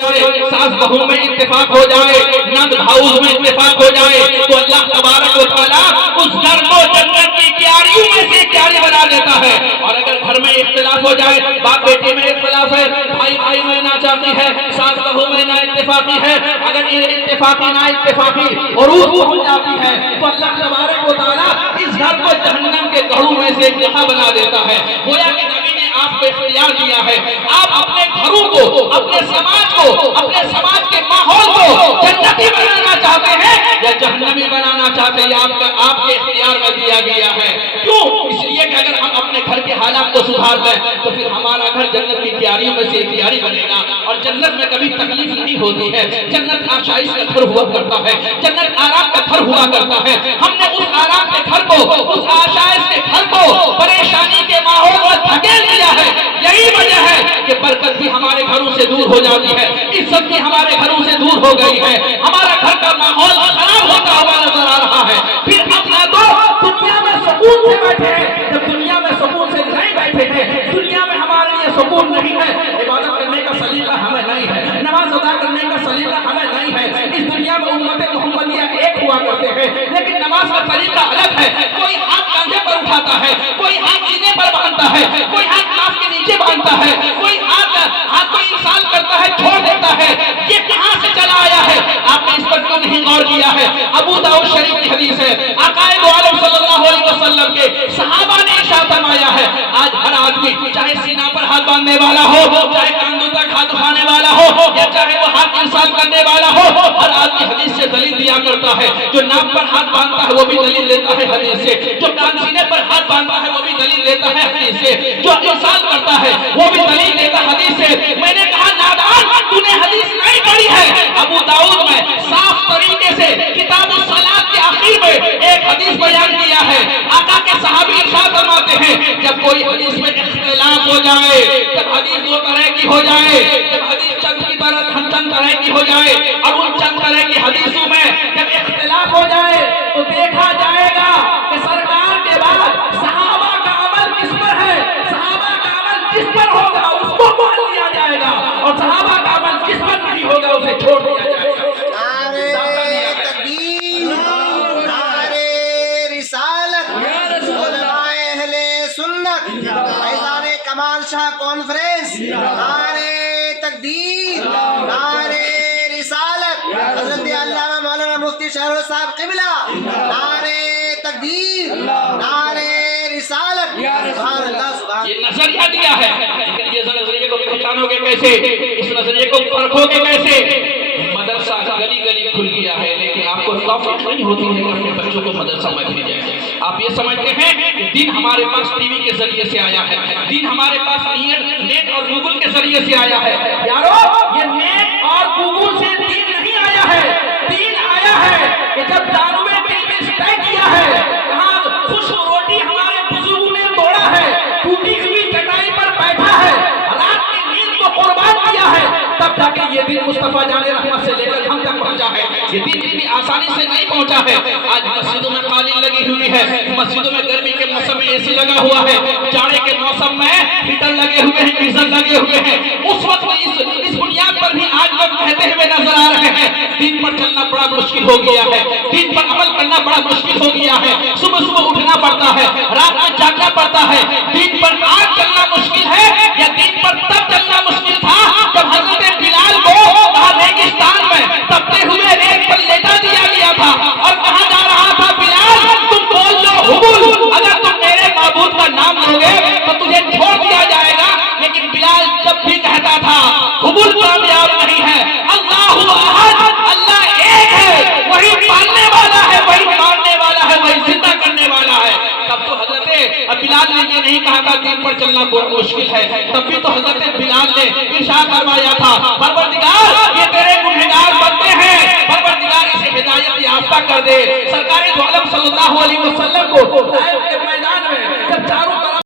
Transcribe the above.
सास बहू में इत्तेफाक हो जाए, नंद भाउज में इत्तेफाक हो जाए, तो अल्लाह तबारक व तआला उस घर को जन्नत की क्यारियों में से क्यारी बना देता है। और अगर घर में इख्तिलाफ हो जाए, बाप बेटे में इख्तिलाफ है, भाई भाई में ना चाहती है, सास बहू में ना इत्तेफाकी है, अगर ये इत्तेफाकी ना इत्तेफाकी और पहुंच जाती है, तो अल्लाह तबारक व तआला इस घर को जहन्नम के गढ़ों में से एक जगह बना देता है। गोया कि नबी ने आपको इख्तियार दिया है, आप अपने घरों को, अपने समाज को, अपने समाज के माहौल को जन्नती बनाना चाहते हैं या जहन्नमी बनाना चाहते हैं, आपके इख्तियार में दिया गया है। क्यों? इसलिए कि अगर हम अपने घर के हालात को सुधार दें तो फिर हमारा घर जन्नत की क्यारियों में से एक क्यारी बनेगा। और जन्नत में कभी तकलीफ नहीं होती है, जन्नत आशाइश का घर हुआ करता है, जन्नत आराम का घर हुआ करता है। हमने उस आराम के घर को, उस आशाइश के घर को परेशानी के माहौल में धकेल दिया है। यही वजह है कि बरकत भी हमारे घरों से दूर हो जाती है, इज्जत भी हमारे घरों से दूर हो गई है, हमारा घर का माहौल खराब होता हुआ नजर आ रहा है। फिर अपना तो दुनिया में सुकून से बैठे हैं, जब दुनिया में सुकून से नहीं बैठे हैं, दुनिया में हमारे लिए सुकून नहीं है, इबादत करने का सलीका हमें नहीं है, नमाज अदा करने का सलीका हमें नहीं है। इस दुनिया में उम्मत मुहम्मदिया एक हुआ करते हैं, लेकिन नमाज का तरीका अलग है। कोई हाथ कंधे पर उठाता है, कोई हाथ सीने पर बांधता है, कोई हाथ नाक के नीचे बांधता है, कोई हाथ को इंसान करता है, छोड़ देता है। ये कहां से चला आया है? आपने इस पर क्यों नहीं गौर किया है? अबू दाऊद शरीफ की हदीस है, आकाए दो आलम सल्लल्लाहु अलैहि वसल्लम के सहाबा ने इरशाद फरमाया है, आज हर आदमी चाहे सीना पर हाथ बांधने वाला हो, चाहे कंधों तक हाथ उठाने वाला हो, या चाहे वो हाथ इंसान करने वाला हो, हर आदमी हदीस से दलील दिया करता है। जो नाक पर हाथ बांधता है वो भी दलील देता है हदीस से, जो कान सीने पर हाथ बांधता है वो भी दलील देता है हदीस से, जो इंसान करता है वो भी दलील देता है हदीस से। मैंने कहा नादान, तूने हदीस नहीं पढ़ी है। अबू दाऊद में साफ तरीके से किताब सलात के आखिर में एक हदीस बयान किया है। आका के सहाबी इरशाद फरमाते हैं, जब कोई हदीस में इख्तिलाफ हो जाए, जब हदीस दो तरह की हो जाए, जब हदीस चंद तरह की हो जाए, और उन चंद तरह की हदीसों में जब इख्तिलाफ हो जाए तो देखा जाएगा कि सरकार के बाद सहाबा का अमल किस पर है, सहाबा का अमल किस पर होगा उसको मान लिया जाएगा, और सहाबा का अमल किस पर नहीं होगा उसे छोड़ दिया जाएगा। नारे तकबीर, नारे रिसालत, उलमाए अहले सुन्नत, फैज़ान कमाल शाह कॉन्फ्रेंस, नारे तकबीर, नारे रिसालत, हज़रत अल्लामा मौलाना मुफ्ती शहरों साहब क़िबला, नारे तकबीर, नारे रिसालत, सुभान अल्लाह, सुभान। ये नजरिया दिया है, लेकिन ये नजरिए को पहचानोगे कैसे, इस नजरिए को परखोगे कैसे? मदरसा गली गली खुल गया है, लेकिन आपको तौफीक नहीं होती है कि अपने बच्चों को मदरसा में भेजा जाए। आप ये समझते हैं कि दिन हमारे पास टीवी के जरिए से आया है, दिन हमारे पास नेट और गूगल के जरिए से आया है। यारो, ये नेट और गूगल से दिन नहीं आया है, दिन आया है कि जब जानवे टीवी तय किया है, कहाँ खुश रोटी हमारे बुजुर्गों ने तोड़ा है, टूटी हुई चटाई पर बैठा है, रात की नींद को कुर्बान किया है, तब जाके ये दिन मुस्तफा जाने रहमत से लेकर हम तक पहुंचा है। ये दिन इतनी आसानी से नहीं पहुंचा है। आज मस्जिदों में कालीन लगी हुई है, मस्जिदों में गर्मी के मौसम में एसी लगा हुआ है, जाड़े के मौसम में हीटर लगे हुए हैं, गीजर लगे हुए हैं। उस वक्त इस बुनियाद पर भी आज लोग कहते हुए नजर आ रहे हैं, दिन पर चलना बड़ा मुश्किल हो गया है, दिन पर अमल करना बड़ा मुश्किल हो गया है, सुबह सुबह उठना पड़ता है, रात में जागना पड़ता है। दिन पर आज चलना मुश्किल है या दिन पर तब चलना मुश्किल था जब हजरत बिलाल को वहां रेगिस्तान में तपते हुए रेत पर लेटा दिया गया था और कहा जा रहा था, बिलाल तुम बोल लो हुबुल, अगर तुम मेरे माबूद का नाम लोगे तो तुझे छोड़ दिया जाएगा। लेकिन बिलाल जब भी कहता था हुबुल कामयाब नहीं है, अल्लाहु अहद, अल्लाह एक है, वही पालने वाला है, वही मारने वाला है, वही जिंदा करने वाला है। तब तो हजरत बिलाल ने ये नहीं कहा था दिन पर चलना बहुत मुश्किल है, तब भी तो हजरत बिलाल ने इरशाद फरमाया था, परवरदिगार ये तेरे गुनहगार बंदे हैं, परवरदिगार इसे हिदायत याफ्ता कर दे। सरकार दो आलम सल्लल्लाहु अलैहि वसल्लम को